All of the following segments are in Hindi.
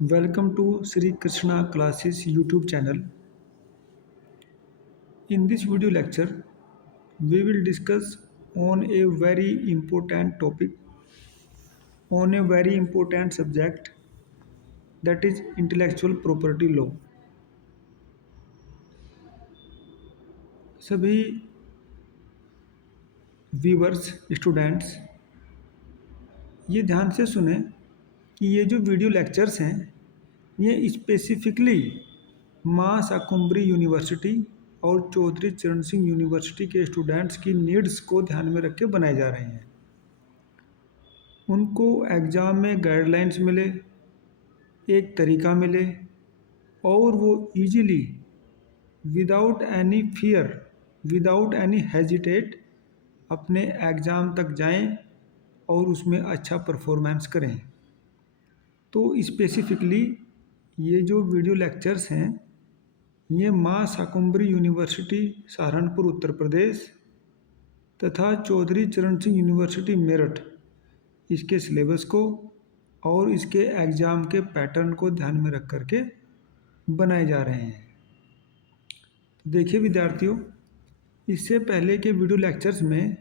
Welcome to Sri Krishna Classes YouTube channel. In this video lecture, we will discuss on a very important topic, on a very important subject, that is intellectual property law. सभी व्यूअर्स स्टूडेंट्स ये ध्यान से सुने कि ये जो वीडियो लेक्चर्स हैं ये स्पेसिफिकली मां शाकुंभरी यूनिवर्सिटी और चौधरी चरण सिंह यूनिवर्सिटी के स्टूडेंट्स की नीड्स को ध्यान में रख के बनाए जा रहे हैं। उनको एग्ज़ाम में गाइडलाइंस मिले, एक तरीका मिले और वो easily without any fear, without any hesitate अपने एग्ज़ाम तक जाएं और उसमें अच्छा परफॉर्मेंस करें। तो स्पेसिफिकली ये जो वीडियो लेक्चर्स हैं ये मां शाकुंभरी यूनिवर्सिटी सहारनपुर उत्तर प्रदेश तथा चौधरी चरण सिंह यूनिवर्सिटी मेरठ इसके सिलेबस को और इसके एग्ज़ाम के पैटर्न को ध्यान में रख करके बनाए जा रहे हैं। तो देखिए विद्यार्थियों, इससे पहले के वीडियो लेक्चर्स में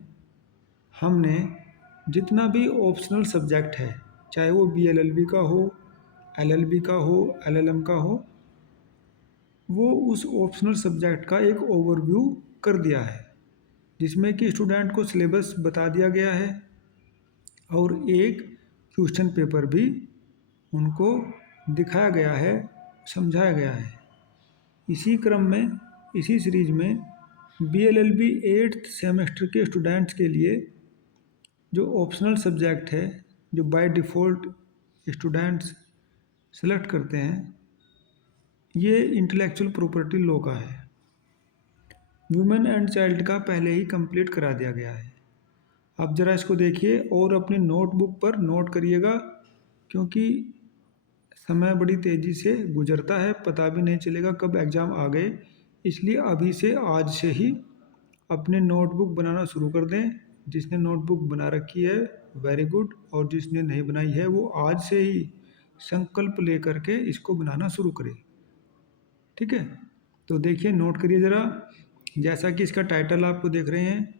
हमने जितना भी ऑप्शनल सब्जेक्ट है, चाहे वो BLLB का हो, LLB का हो, LLM का हो, वो उस ऑप्शनल सब्जेक्ट का एक ओवरव्यू कर दिया है, जिसमें कि स्टूडेंट को सिलेबस बता दिया गया है और एक क्वेश्चन पेपर भी उनको दिखाया गया है, समझाया गया है। इसी क्रम में, इसी सीरीज में BLLB 8th सेमेस्टर के स्टूडेंट्स के लिए जो ऑप्शनल सब्जेक्ट है, जो बाय डिफ़ॉल्ट स्टूडेंट्स सेलेक्ट करते हैं, ये इंटेलेक्चुअल प्रॉपर्टी लॉ का है। वुमेन एंड चाइल्ड का पहले ही कंप्लीट करा दिया गया है। अब ज़रा इसको देखिए और अपनी नोटबुक पर नोट करिएगा, क्योंकि समय बड़ी तेज़ी से गुजरता है, पता भी नहीं चलेगा कब एग्ज़ाम आ गए। इसलिए अभी से, आज से ही अपने नोटबुक बनाना शुरू कर दें। जिसने नोटबुक बना रखी है वेरी गुड, और जिसने नहीं बनाई है वो आज से ही संकल्प ले करके इसको बनाना शुरू करें। ठीक है, तो देखिए, नोट करिए ज़रा। जैसा कि इसका टाइटल आपको देख रहे हैं,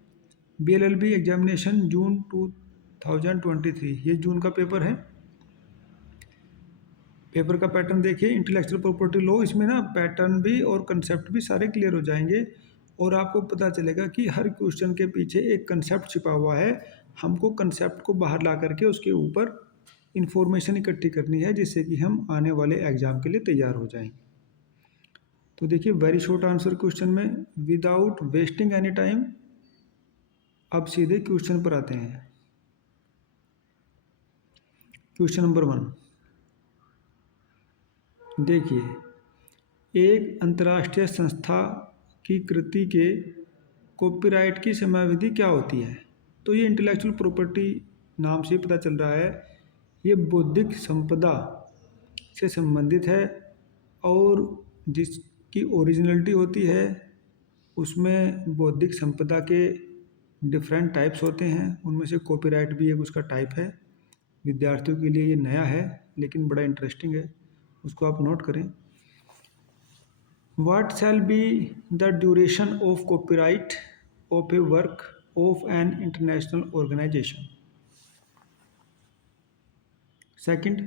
BLLB एग्जामिनेशन जून 2023, ये जून का पेपर है। पेपर का पैटर्न देखिए, इंटेलेक्चुअल प्रॉपर्टी लॉ। इसमें ना पैटर्न भी और कंसेप्ट भी सारे क्लियर हो जाएंगे और आपको पता चलेगा कि हर क्वेश्चन के पीछे एक कंसेप्ट छिपा हुआ है। हमको कंसेप्ट को बाहर ला करके उसके ऊपर इंफॉर्मेशन इकट्ठी करनी है, जिससे कि हम आने वाले एग्जाम के लिए तैयार हो जाएं। तो देखिए, वेरी शॉर्ट आंसर क्वेश्चन में, विदाउट वेस्टिंग एनी टाइम। अब सीधे क्वेश्चन पर आते हैं। क्वेश्चन नंबर 1 देखिए, एक अंतर्राष्ट्रीय संस्था की कृति के कॉपीराइट की समयावधि क्या होती है? तो ये इंटेलेक्चुअल प्रॉपर्टी नाम से पता चल रहा है, ये बौद्धिक संपदा से संबंधित है और जिसकी ओरिजिनलिटी होती है उसमें बौद्धिक संपदा के डिफरेंट टाइप्स होते हैं, उनमें से कॉपीराइट भी एक उसका टाइप है। विद्यार्थियों के लिए ये नया है लेकिन बड़ा इंटरेस्टिंग है, उसको आप नोट करें। What shall be the duration of copyright of a work of an international organization? Second,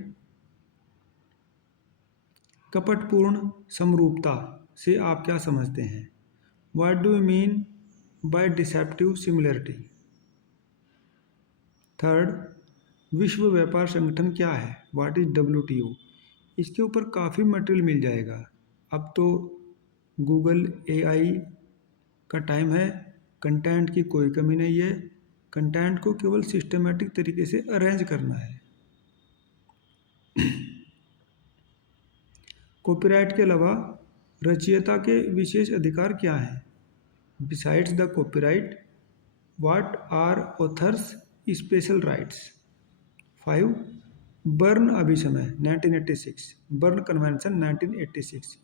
कपटपूर्ण समरूपता से आप क्या समझते हैं? What do you mean by deceptive similarity? Third, विश्व व्यापार संगठन क्या है? What is WTO? इसके ऊपर काफ़ी मटेरियल मिल जाएगा। अब तो गूगल AI का टाइम है, कंटेंट की कोई कमी नहीं है, कंटेंट को केवल सिस्टमेटिक तरीके से अरेंज करना है। कॉपीराइट के अलावा रचयिता के विशेष अधिकार क्या हैं? Besides the copyright, what are authors special rights? 5, Berne अभिसमय 1986, बर्न कन्वेंशन 1986।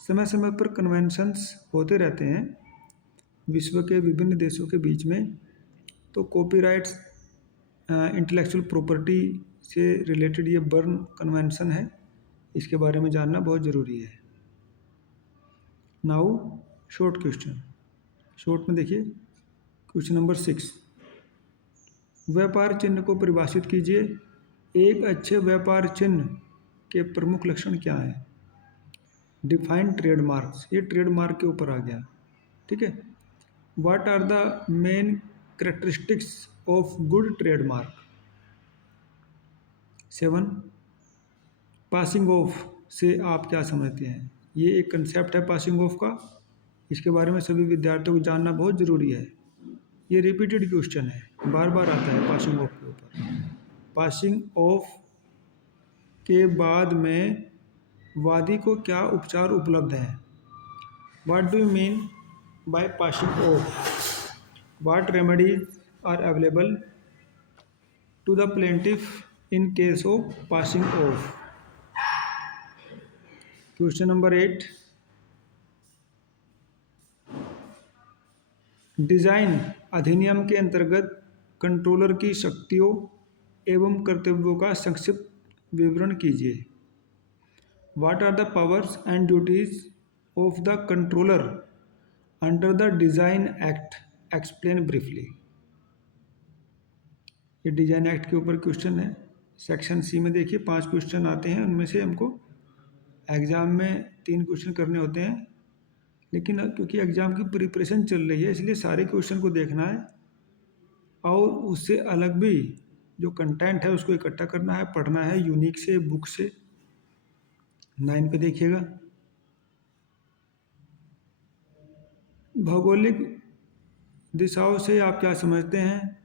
समय समय पर कन्वेंशंस होते रहते हैं विश्व के विभिन्न देशों के बीच में। तो कॉपीराइट्स इंटेलेक्चुअल प्रॉपर्टी से रिलेटेड ये बर्न कन्वेंशन है इसके बारे में जानना बहुत ज़रूरी है। नाउ शॉर्ट क्वेश्चन, शॉर्ट में देखिए क्वेश्चन नंबर 6, व्यापार चिन्ह को परिभाषित कीजिए। एक अच्छे व्यापार चिन्ह के प्रमुख लक्षण क्या हैं? डिफाइन ट्रेडमार्क्स, ये ट्रेडमार्क के ऊपर आ गया, ठीक है। What are the main characteristics of good trademark? 7, passing off से आप क्या समझते हैं? ये एक कंसेप्ट है पासिंग ऑफ का, इसके बारे में सभी विद्यार्थियों को जानना बहुत ज़रूरी है। ये रिपीटेड क्वेश्चन है, बार बार आता है पासिंग ऑफ के ऊपर। पासिंग ऑफ के बाद में वादी को क्या उपचार उपलब्ध हैं? What do you mean by passing off? What remedies are available to the plaintiff in case of passing off? Question number 8, design अधिनियम के अंतर्गत कंट्रोलर की शक्तियों एवं कर्तव्यों का संक्षिप्त विवरण कीजिए। What are the powers and duties of the controller under the design act? Explain briefly. ये डिजाइन एक्ट के ऊपर क्वेश्चन है। सेक्शन सी में देखिए 5 क्वेश्चन आते हैं, उनमें से हमको एग्जाम में 3 क्वेश्चन करने होते हैं, लेकिन क्योंकि एग्ज़ाम की प्रिपरेशन चल रही है इसलिए सारे क्वेश्चन को देखना है और उससे अलग भी जो कंटेंट है उसको इकट्ठा करना है, पढ़ना है यूनिक से, बुक से। 9 पे देखिएगा, भौगोलिक दिशाओं से आप क्या समझते हैं?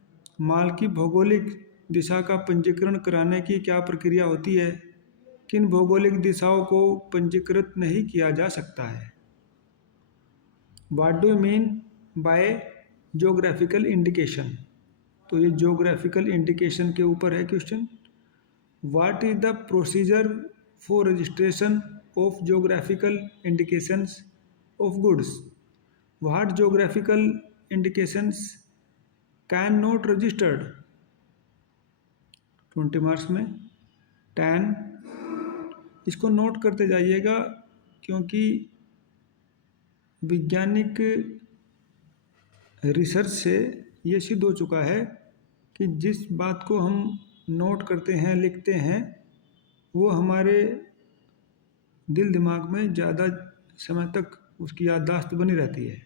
माल की भौगोलिक दिशा का पंजीकरण कराने की क्या प्रक्रिया होती है? किन भौगोलिक दिशाओं को पंजीकृत नहीं किया जा सकता है? What do you mean bye geographical indication? तो ये जोग्राफिकल इंडिकेशन के ऊपर है question. What is the procedure for registration of geographical indications of goods? What geographical indications can not registered? 20 marks में। 10, इसको नोट करते जाइएगा क्योंकि वैज्ञानिक रिसर्च से ये सिद्ध हो चुका है कि जिस बात को हम नोट करते हैं, लिखते हैं, वो हमारे दिल दिमाग में ज़्यादा समय तक उसकी याददाश्त बनी रहती है।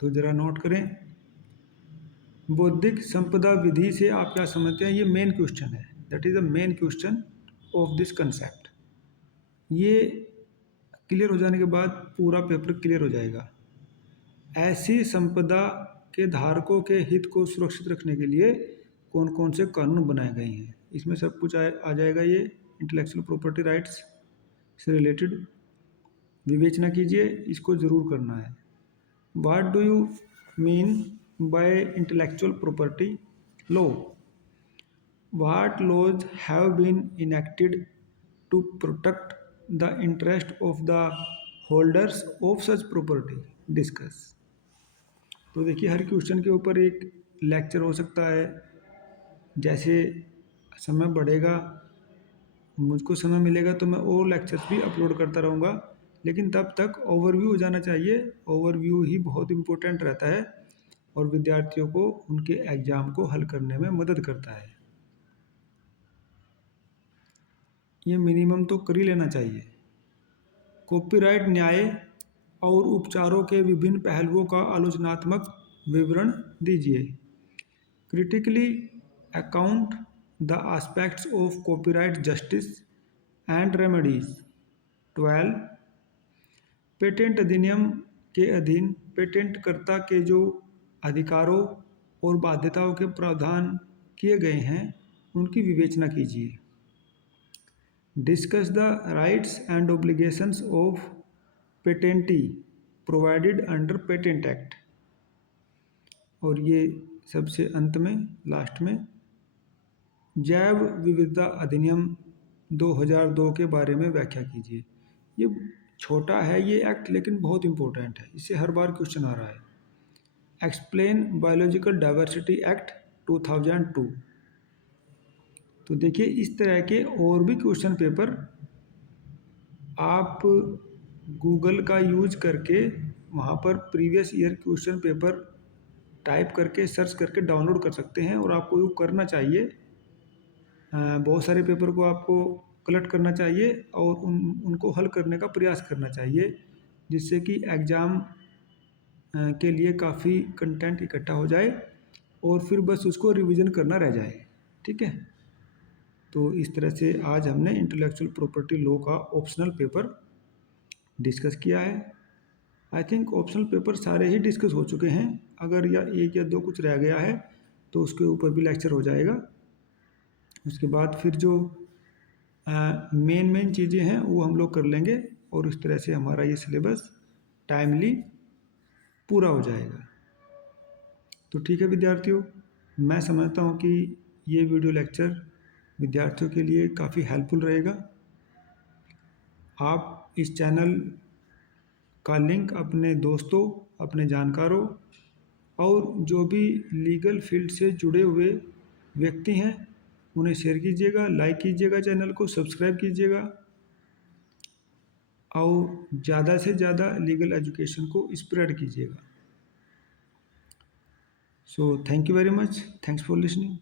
तो ज़रा नोट करें। बौद्धिक संपदा विधि से आप क्या समझते हैं? ये मेन क्वेश्चन है, that is the main question of this concept. ये क्लियर हो जाने के बाद पूरा पेपर क्लियर हो जाएगा। ऐसी संपदा के धारकों के हित को सुरक्षित रखने के लिए कौन कौन से कानून बनाए गए हैं, इसमें सब कुछ आ जाएगा। ये इंटेलेक्चुअल प्रॉपर्टी राइट्स से रिलेटेड विवेचना कीजिए, इसको ज़रूर करना है। What do you mean by intellectual property law? What laws have been enacted to protect the interest of the holders of such property? Discuss. तो देखिए हर क्वेश्चन के ऊपर एक लेक्चर हो सकता है। जैसे समय बढ़ेगा, मुझको समय मिलेगा तो मैं और लेक्चर्स भी अपलोड करता रहूँगा, लेकिन तब तक ओवरव्यू हो जाना चाहिए। ओवरव्यू ही बहुत इम्पोर्टेंट रहता है और विद्यार्थियों को उनके एग्ज़ाम को हल करने में मदद करता है। ये मिनिमम तो कर ही लेना चाहिए। कॉपीराइट न्याय और उपचारों के विभिन्न पहलुओं का आलोचनात्मक विवरण दीजिए। Critically account the aspects of copyright justice and remedies. 12, patent अधिनियम के अधीन पेटेंटकर्ता के जो अधिकारों और बाध्यताओं के प्रावधान किए गए हैं उनकी विवेचना कीजिए। Discuss the rights and obligations of patentee provided under patent act. और ये सबसे अंत में लास्ट में जैव विविधता अधिनियम 2002 के बारे में व्याख्या कीजिए। ये छोटा है ये एक्ट, लेकिन बहुत इंपॉर्टेंट है, इससे हर बार क्वेश्चन आ रहा है। Explain biological diversity act 2002। तो देखिए इस तरह के और भी क्वेश्चन पेपर आप गूगल का यूज करके वहाँ पर previous year question paper type करके सर्च करके डाउनलोड कर सकते हैं। और आपको ये करना चाहिए, बहुत सारे पेपर को आपको कलेक्ट करना चाहिए और उनको हल करने का प्रयास करना चाहिए, जिससे कि एग्ज़ाम के लिए काफ़ी कंटेंट इकट्ठा हो जाए और फिर बस उसको रिवीजन करना रह जाए। ठीक है, तो इस तरह से आज हमने इंटेलेक्चुअल प्रॉपर्टी लॉ का ऑप्शनल पेपर डिस्कस किया है। आई थिंक ऑप्शनल पेपर सारे ही डिस्कस हो चुके हैं। अगर या एक या दो कुछ रह गया है तो उसके ऊपर भी लेक्चर हो जाएगा। उसके बाद फिर जो मेन चीज़ें हैं वो हम लोग कर लेंगे और इस तरह से हमारा ये सिलेबस टाइमली पूरा हो जाएगा। तो ठीक है विद्यार्थियों, मैं समझता हूँ कि ये वीडियो लेक्चर विद्यार्थियों के लिए काफ़ी हेल्पफुल रहेगा। आप इस चैनल का लिंक अपने दोस्तों, अपने जानकारों और जो भी लीगल फील्ड से जुड़े हुए व्यक्ति हैं उन्हें शेयर कीजिएगा, लाइक कीजिएगा, चैनल को सब्सक्राइब कीजिएगा और ज़्यादा से ज़्यादा लीगल एजुकेशन को स्प्रेड कीजिएगा। So thank you very much, thanks for listening.